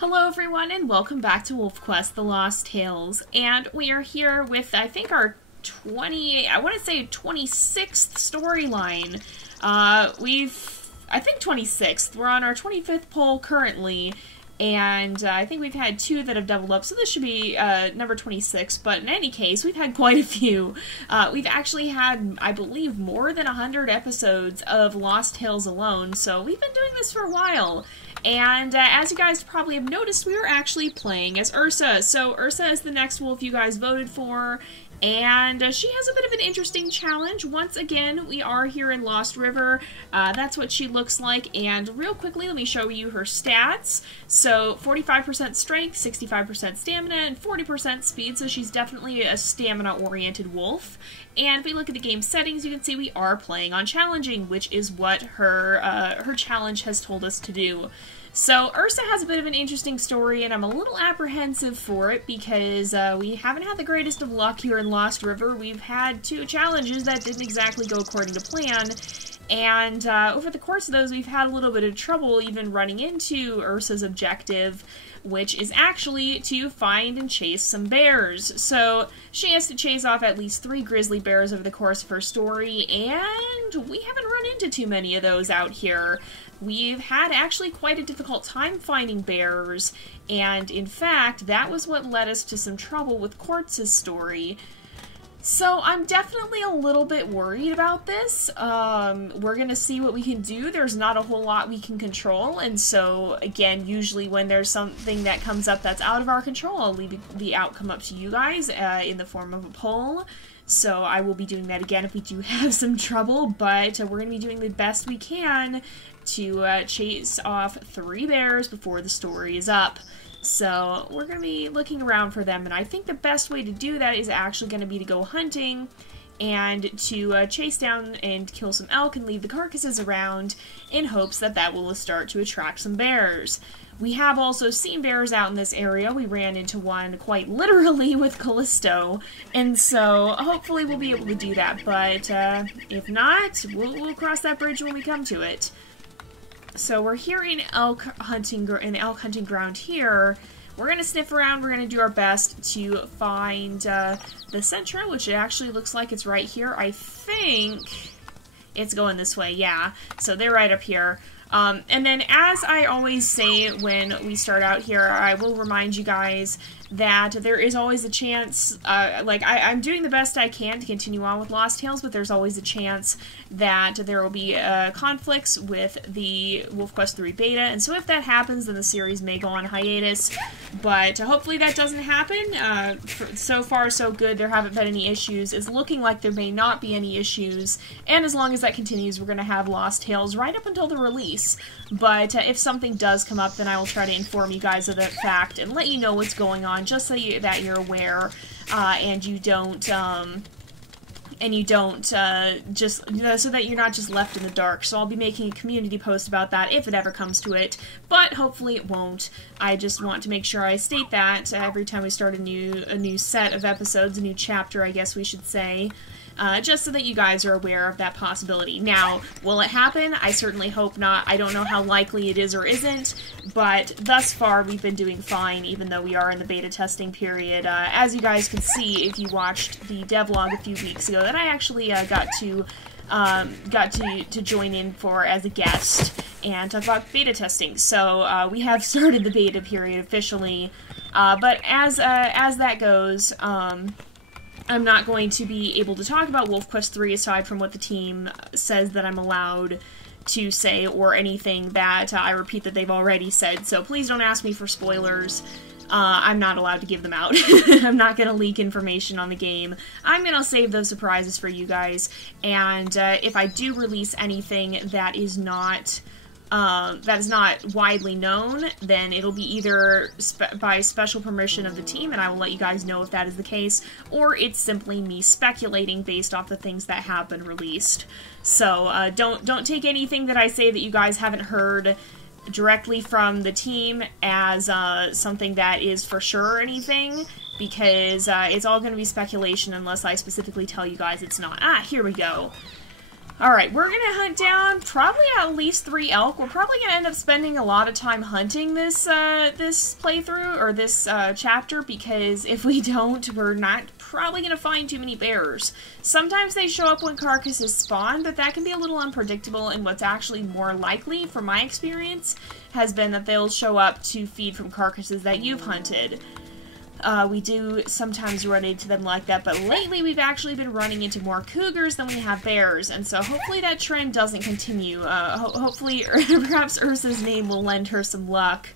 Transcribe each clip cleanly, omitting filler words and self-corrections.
Hello everyone and welcome back to WolfQuest The Lost Tales, and we are here with, I think, our 26th storyline. I think 26th. We're on our 25th poll currently, and I think we've had 2 that have doubled up, so this should be number 26, but in any case, we've had quite a few. We've actually had, I believe, more than 100 episodes of Lost Tales alone, so we've been doing this for a while. And as you guys probably have noticed, we were actually playing as Ursa. So Ursa is the next wolf you guys voted for, and she has a bit of an interesting challenge. Once again, we are here in Lost River. That's what she looks like, and real quickly, let me show you her stats. So 45% strength, 65% stamina, and 40% speed, so she's definitely a stamina-oriented wolf. And if we look at the game settings, you can see we are playing on challenging, which is what her challenge has told us to do. So Ursa has a bit of an interesting story, and I'm a little apprehensive for it because we haven't had the greatest of luck here in Lost River. We've had 2 challenges that didn't exactly go according to plan, and over the course of those, we've had a little bit of trouble even running into Ursa's objective, which is actually to find and chase some bears. So she has to chase off at least 3 grizzly bears over the course of her story, and we haven't run into too many of those out here. We've had actually quite a difficult time finding bears, and in fact, that was what led us to some trouble with Quartz's story. So I'm definitely a little bit worried about this. We're gonna see what we can do. There's not a whole lot we can control, and so, again, usually when there's something that comes up that's out of our control, I'll leave the outcome up to you guys in the form of a poll. So I will be doing that again if we do have some trouble, but we're gonna be doing the best we can to chase off 3 bears before the story is up. So we're going to be looking around for them, and I think the best way to do that is actually going to be to go hunting and to chase down and kill some elk and leave the carcasses around in hopes that that will start to attract some bears. We have also seen bears out in this area. We ran into one quite literally with Callisto, and so hopefully we'll be able to do that, but if not, we'll cross that bridge when we come to it. So we're here in the elk hunting ground here. We're going to sniff around, we're going to do our best to find the Sentra, which it actually looks like it's right here. I think it's going this way, yeah. So they're right up here. And then, as I always say when we start out here, I will remind you guys that there is always a chance, I'm doing the best I can to continue on with Lost Tales, but there's always a chance that there will be conflicts with the WolfQuest 3 beta, and so if that happens, then the series may go on hiatus, but hopefully that doesn't happen. So far, so good. There haven't been any issues. It's looking like there may not be any issues, and as long as that continues, we're going to have Lost Tales right up until the release. But if something does come up, then I will try to inform you guys of that fact and let you know what's going on, just so that you're aware, and you don't just, so that you're not just left in the dark. So I'll be making a community post about that if it ever comes to it, but hopefully it won't. I just want to make sure I state that every time we start a new set of episodes, a new chapter, I guess we should say. Just so that you guys are aware of that possibility. Now, will it happen? I certainly hope not. I don't know how likely it is or isn't, but thus far we've been doing fine, even though we are in the beta testing period. As you guys can see if you watched the devlog a few weeks ago, that I actually got to join in for as a guest and talk about beta testing. So we have started the beta period officially, but as that goes, I'm not going to be able to talk about WolfQuest 3 aside from what the team says that I'm allowed to say, or anything that I repeat that they've already said, so please don't ask me for spoilers. I'm not allowed to give them out. I'm not going to leak information on the game. I'm going to save those surprises for you guys, and if I do release anything that is not widely known, then it'll be either by special permission of the team, and I will let you guys know if that is the case, or it's simply me speculating based off the things that have been released. So don't take anything that I say that you guys haven't heard directly from the team as something that is for sure or anything, because it's all going to be speculation unless I specifically tell you guys it's not. Ah, here we go. Alright, we're gonna hunt down probably at least 3 elk. We're probably gonna end up spending a lot of time hunting this this playthrough, or this chapter, because if we don't, we're not probably gonna find too many bears. Sometimes they show up when carcasses spawn, but that can be a little unpredictable, and what's actually more likely, from my experience, has been that they'll show up to feed from carcasses that you've hunted. We do sometimes run into them like that, but lately we've actually been running into more cougars than we have bears, and so hopefully that trend doesn't continue. Hopefully, perhaps Ursa's name will lend her some luck,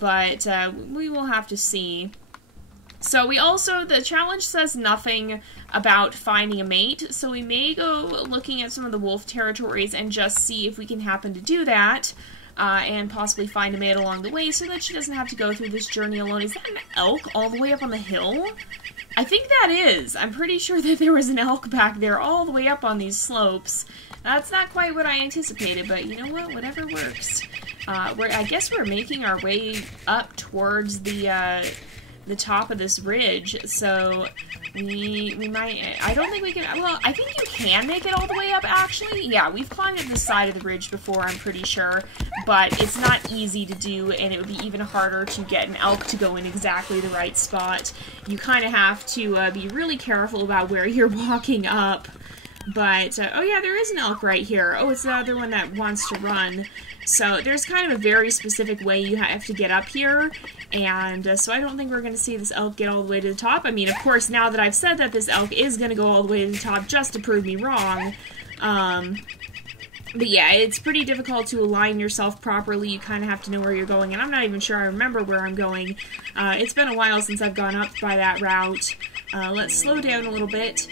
but we will have to see. So we also, the challenge says nothing about finding a mate, so we may go looking at some of the wolf territories and just see if we can happen to do that. And possibly find a mate along the way so that she doesn't have to go through this journey alone. Is that an elk all the way up on the hill? I think that is. I'm pretty sure that there was an elk back there all the way up on these slopes. That's not quite what I anticipated, but you know what? Whatever works. I guess we're making our way up towards the top of this ridge, so we might, I don't think we can, well, I think you can make it all the way up, actually. Yeah, we've climbed up the side of the ridge before, I'm pretty sure, but it's not easy to do, and it would be even harder to get an elk to go in exactly the right spot. You kind of have to be really careful about where you're walking up. But, oh yeah, there is an elk right here. Oh, it's the other one that wants to run. So there's kind of a very specific way you have to get up here, and so I don't think we're going to see this elk get all the way to the top. I mean, of course, now that I've said that this elk is going to go all the way to the top just to prove me wrong, but yeah, it's pretty difficult to align yourself properly. You kind of have to know where you're going, and I'm not even sure I remember where I'm going. It's been a while since I've gone up by that route. Let's slow down a little bit.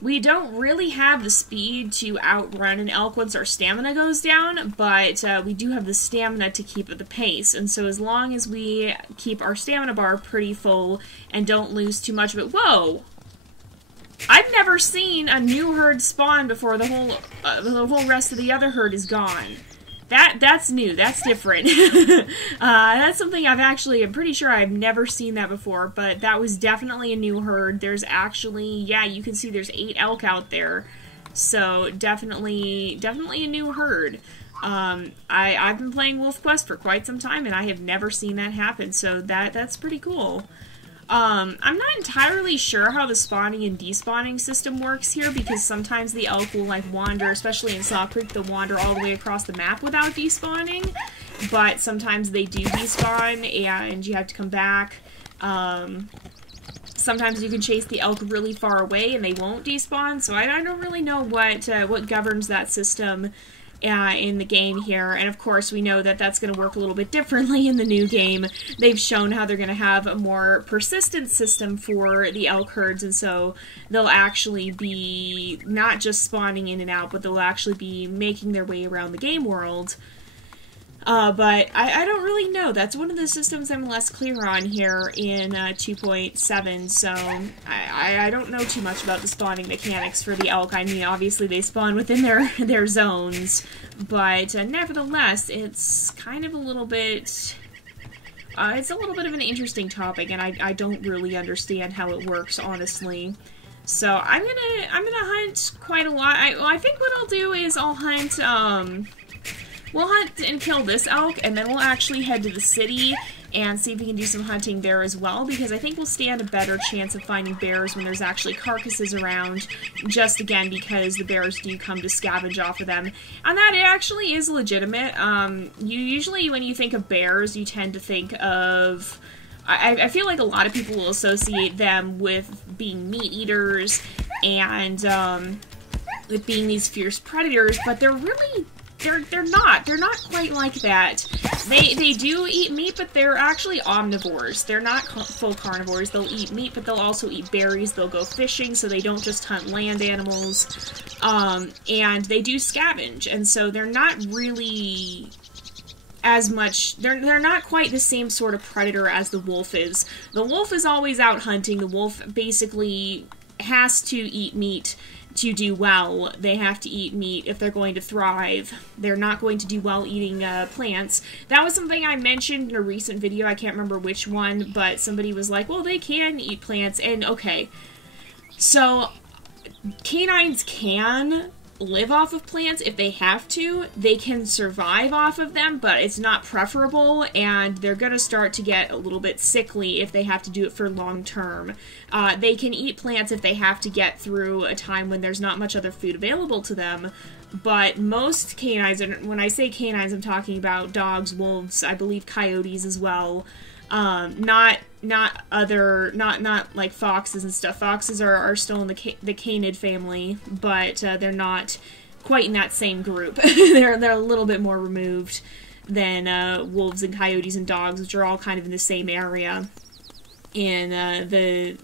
We don't really have the speed to outrun an elk once our stamina goes down, but we do have the stamina to keep at the pace, and so as long as we keep our stamina bar pretty full and don't lose too much of it— whoa! I've never seen a new herd spawn before the whole rest of the other herd is gone. That's new. That's different. That's something I'm pretty sure I've never seen that before, but that was definitely a new herd. There's actually, yeah, you can see there's 8 elk out there. So definitely a new herd. I've been playing WolfQuest for quite some time, and I have never seen that happen, so that's pretty cool. I'm not entirely sure how the spawning and despawning system works here, because sometimes the elk will, like, wander, especially in Saw Creek, they'll wander all the way across the map without despawning, but sometimes they do despawn, and you have to come back. Sometimes you can chase the elk really far away, and they won't despawn, so I don't really know what governs that system in the game here, and of course we know that that's going to work a little bit differently in the new game. They've shown how they're going to have a more persistent system for the elk herds, and so they'll actually be not just spawning in and out, but they'll actually be making their way around the game world. But I don't really know. That's one of the systems I'm less clear on here in 2.7, so I don't know too much about the spawning mechanics for the elk. I mean, obviously they spawn within their zones, but nevertheless, it's kind of a little bit... it's a little bit of an interesting topic, and I don't really understand how it works, honestly. So I'm gonna hunt quite a lot. I think what I'll do is I'll hunt, we'll hunt and kill this elk, and then we'll actually head to the city and see if we can do some hunting there as well, because I think we'll stand a better chance of finding bears when there's actually carcasses around, just again because the bears do come to scavenge off of them. And that actually is legitimate. Usually when you think of bears, you tend to think of... I feel like a lot of people will associate them with being meat eaters and with being these fierce predators, but they're really... They're not quite like that. They do eat meat, but they're actually omnivores. They're not full carnivores. They'll eat meat, but they'll also eat berries. They'll go fishing, so they don't just hunt land animals. And they do scavenge, and so they're not really as much... They're not quite the same sort of predator as the wolf is. The wolf is always out hunting. The wolf basically has to eat meat to do well. They have to eat meat if they're going to thrive. They're not going to do well eating plants. That was something I mentioned in a recent video. I can't remember which one, but somebody was like, well, they can eat plants, and okay. So, canines can live off of plants if they have to. They can survive off of them, but it's not preferable, and they're going to start to get a little bit sickly if they have to do it for long term. They can eat plants if they have to get through a time when there's not much other food available to them, but most canines, and when I say canines, I'm talking about dogs, wolves, I believe coyotes as well, not like foxes and stuff. Foxes are still in the canid family, but they're not quite in that same group. they're a little bit more removed than wolves and coyotes and dogs, which are all kind of in the same area in the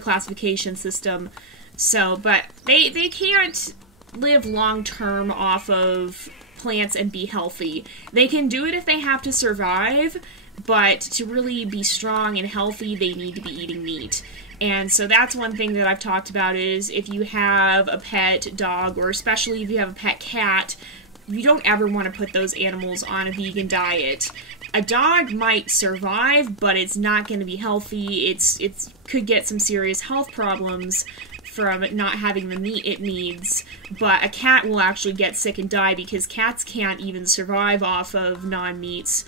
classification system. So, but they can't live long term off of plants and be healthy. They can do it if they have to survive, but to really be strong and healthy, they need to be eating meat. And so that's one thing that I've talked about is if you have a pet dog, or especially if you have a pet cat, you don't ever want to put those animals on a vegan diet. A dog might survive, but it's not going to be healthy. It could get some serious health problems from not having the meat it needs, but a cat will actually get sick and die because cats can't even survive off of non-meats.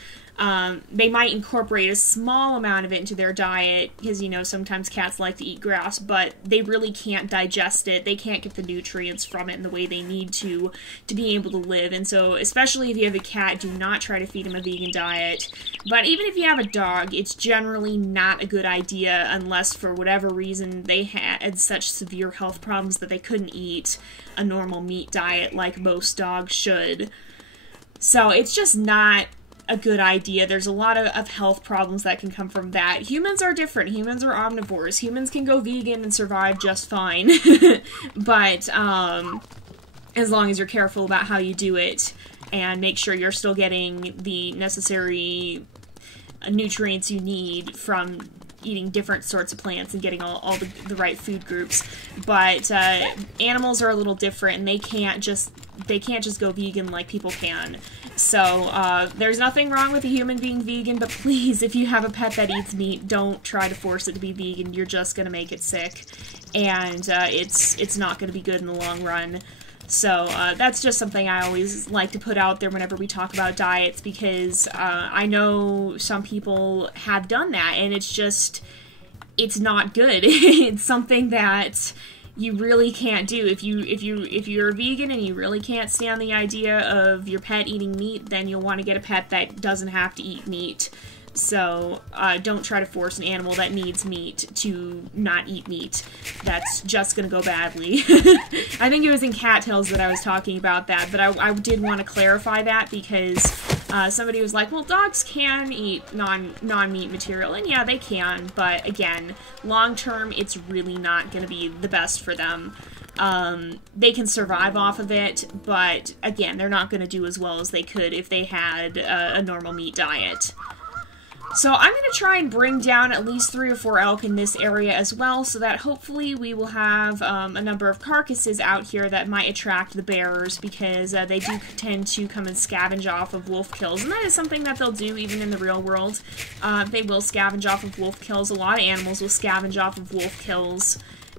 They might incorporate a small amount of it into their diet, because, you know, sometimes cats like to eat grass, but they really can't digest it. They can't get the nutrients from it in the way they need to be able to live. And so, especially if you have a cat, do not try to feed them a vegan diet. But even if you have a dog, it's generally not a good idea unless, for whatever reason, they had such severe health problems that they couldn't eat a normal meat diet like most dogs should. So, it's just not a good idea. There's a lot of health problems that can come from that. Humans are different. Humans are omnivores. Humans can go vegan and survive just fine. But as long as you're careful about how you do it and make sure you're still getting the necessary nutrients you need from eating different sorts of plants and getting all the right food groups. But animals are a little different, and they can't just go vegan like people can. So there's nothing wrong with a human being vegan, but please, if you have a pet that eats meat, don't try to force it to be vegan. You're just going to make it sick, and it's not going to be good in the long run. So that's just something I always like to put out there whenever we talk about diets, because I know some people have done that, and it's not good. It's something that you really can't do. If you're a vegan and you really can't stand the idea of your pet eating meat, then you'll want to get a pet that doesn't have to eat meat. So don't try to force an animal that needs meat to not eat meat. That's just going to go badly. I think it was in Cat Tales that I was talking about that, but I did want to clarify that because somebody was like, well, dogs can eat non-meat material, and yeah, they can, but again, long-term, it's really not going to be the best for them. They can survive off of it, but again, they're not going to do as well as they could if they had a normal meat diet. So I'm going to try and bring down at least 3 or 4 elk in this area as well, so that hopefully we will have a number of carcasses out here that might attract the bears, because they do tend to come and scavenge off of wolf kills, and that is something that they'll do even in the real world. They will scavenge off of wolf kills. A lot of animals will scavenge off of wolf kills.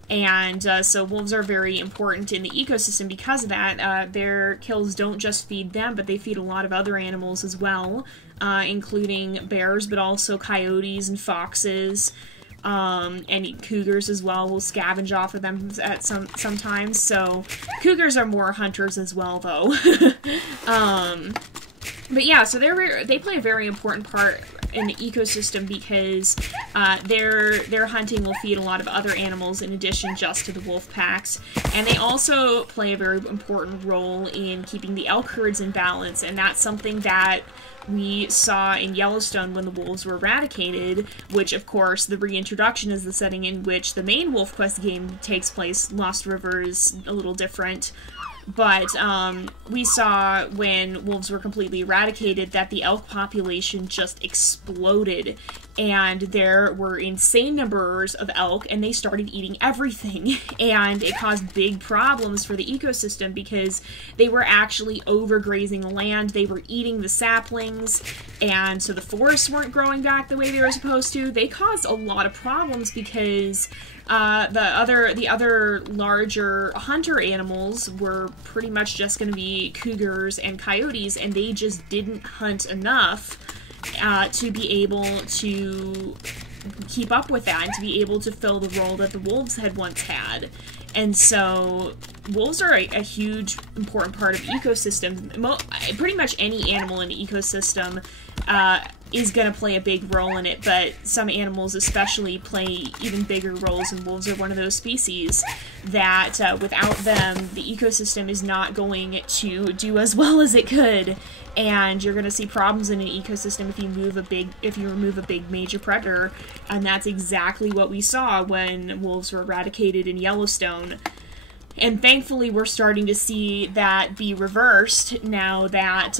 And so wolves are very important in the ecosystem because of that. Their kills don't just feed them, but they feed a lot of other animals as well, including bears, but also coyotes and foxes, and cougars as well will scavenge off of them at sometimes. So cougars are more hunters as well, though. But yeah, so they play a very important part in the ecosystem because their hunting will feed a lot of other animals in addition just to the wolf packs, and they also play a very important role in keeping the elk herds in balance, and that's something that we saw in Yellowstone when the wolves were eradicated, which of course the reintroduction is the setting in which the main WolfQuest game takes place. Lost River is a little different. But we saw when wolves were completely eradicated that the elk population just exploded, and there were insane numbers of elk, and they started eating everything, and it caused big problems for the ecosystem because they were actually overgrazing the land. They were eating the saplings, and so the forests weren't growing back the way they were supposed to. They caused a lot of problems because The other larger hunter animals were pretty much just going to be cougars and coyotes, and they just didn't hunt enough to be able to keep up with that and to be able to fill the role that the wolves had once had. And so wolves are a huge, important part of ecosystems. Pretty much any animal in an ecosystem is going to play a big role in it, but some animals especially play even bigger roles, and wolves are one of those species that without them, the ecosystem is not going to do as well as it could, and you're going to see problems in an ecosystem if you remove a big major predator, and that's exactly what we saw when wolves were eradicated in Yellowstone. And thankfully, we're starting to see that be reversed now that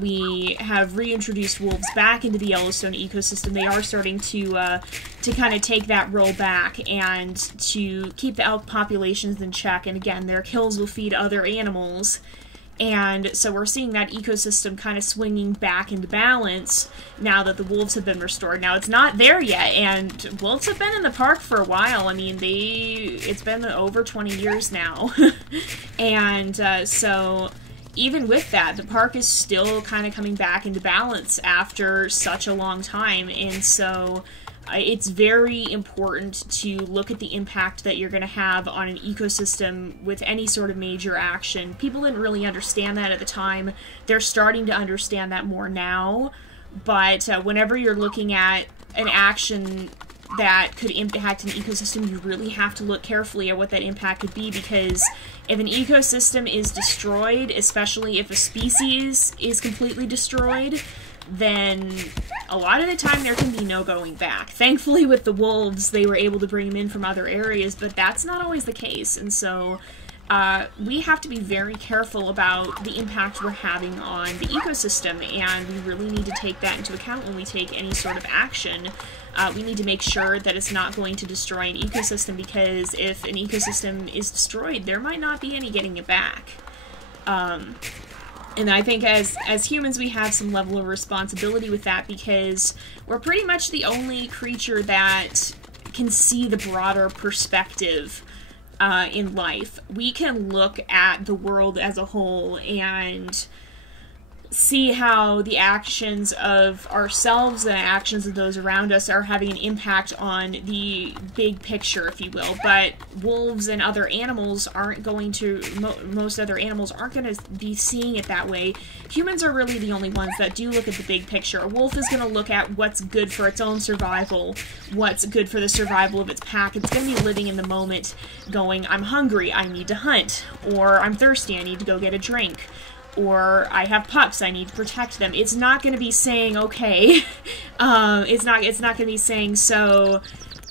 we have reintroduced wolves back into the Yellowstone ecosystem. They are starting to kind of take that role back and to keep the elk populations in check. And again, their kills will feed other animals. And so we're seeing that ecosystem kind of swinging back into balance now that the wolves have been restored. Now, it's not there yet, and wolves have been in the park for a while. I mean, it's been over 20 years now. And so even with that, the park is still kind of coming back into balance after such a long time. And so it's very important to look at the impact that you're going to have on an ecosystem with any sort of major action. People didn't really understand that at the time. They're starting to understand that more now. But whenever you're looking at an action that could impact an ecosystem, you really have to look carefully at what that impact could be, because if an ecosystem is destroyed, especially if a species is completely destroyed, then a lot of the time there can be no going back. Thankfully, with the wolves, they were able to bring them in from other areas, but that's not always the case. And so we have to be very careful about the impact we're having on the ecosystem, and we really need to take that into account when we take any sort of action. We need to make sure that it's not going to destroy an ecosystem, because if an ecosystem is destroyed, there might not be any getting it back. And I think as humans, we have some level of responsibility with that, because we're pretty much the only creature that can see the broader perspective in life. We can look at the world as a whole and see how the actions of ourselves and actions of those around us are having an impact on the big picture, if you will. But wolves and other animals aren't going to, most other animals aren't going to be seeing it that way. Humans are really the only ones that do look at the big picture. A wolf is going to look at what's good for its own survival, what's good for the survival of its pack. It's going to be living in the moment, going, I'm hungry, I need to hunt, or I'm thirsty, I need to go get a drink, or I have pups, I need to protect them. It's not going to be saying, okay, it's not going to be saying, so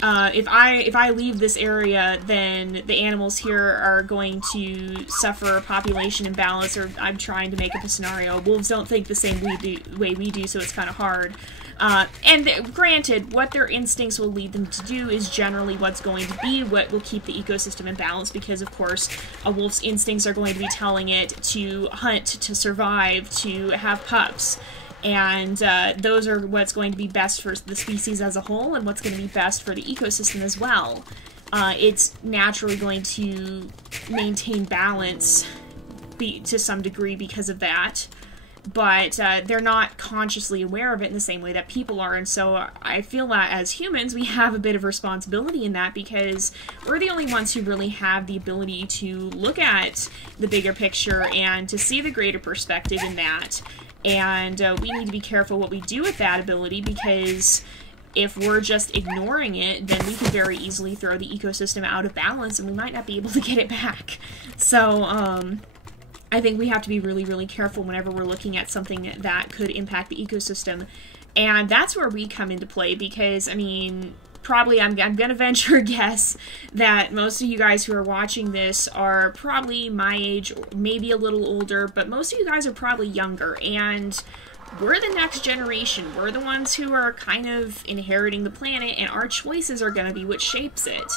if I leave this area, then the animals here are going to suffer population imbalance, or I'm trying to make up a scenario. Wolves don't think the same way we do, so it's kind of hard. And granted, what their instincts will lead them to do is generally what's going to be what will keep the ecosystem in balance, because, of course, a wolf's instincts are going to be telling it to hunt, to survive, to have pups. And those are what's going to be best for the species as a whole, and what's going to be best for the ecosystem as well. It's naturally going to maintain balance to some degree because of that. But they're not consciously aware of it in the same way that people are, and so I feel that as humans we have a bit of responsibility in that, because we're the only ones who really have the ability to look at the bigger picture and to see the greater perspective in that, and we need to be careful what we do with that ability, because if we're just ignoring it, then we can very easily throw the ecosystem out of balance and we might not be able to get it back. So, I think we have to be really, really careful whenever we're looking at something that could impact the ecosystem. And that's where we come into play, because, I mean, probably I'm going to venture a guess that most of you guys who are watching this are probably my age, maybe a little older, but most of you guys are probably younger. And we're the next generation. We're the ones who are kind of inheriting the planet, and our choices are going to be what shapes it.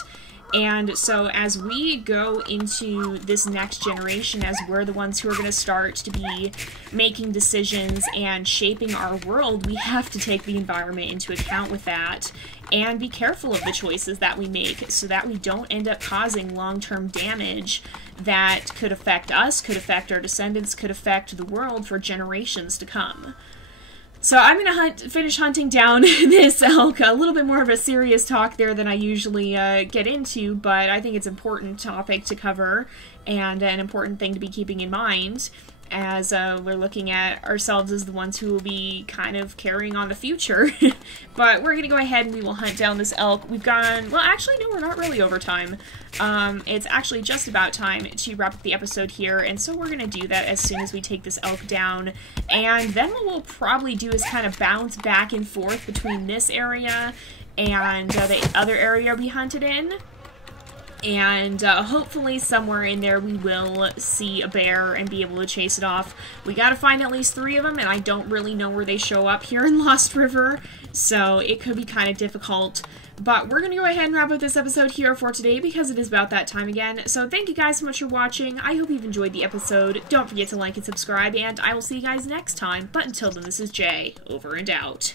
And so as we go into this next generation, as we're the ones who are going to start to be making decisions and shaping our world, we have to take the environment into account with that. and be careful of the choices that we make so that we don't end up causing long-term damage that could affect us, could affect our descendants, could affect the world for generations to come. So I'm going to finish hunting down this elk. A little bit more of a serious talk there than I usually get into, but I think it's an important topic to cover and an important thing to be keeping in mind as we're looking at ourselves as the ones who will be kind of carrying on the future. But we're going to go ahead and we will hunt down this elk. We've gone, well actually no, we're not really over time. It's actually just about time to wrap up the episode here, and so we're going to do that as soon as we take this elk down. And then what we'll probably do is kind of bounce back and forth between this area and the other area we hunted in. And hopefully somewhere in there we will see a bear and be able to chase it off. We gotta find at least 3 of them, and I don't really know where they show up here in Lost River, so it could be kind of difficult. But we're gonna go ahead and wrap up this episode here for today because it is about that time again. So thank you guys so much for watching. I hope you've enjoyed the episode. Don't forget to like and subscribe, and I will see you guys next time. But until then, this is Jay, over and out.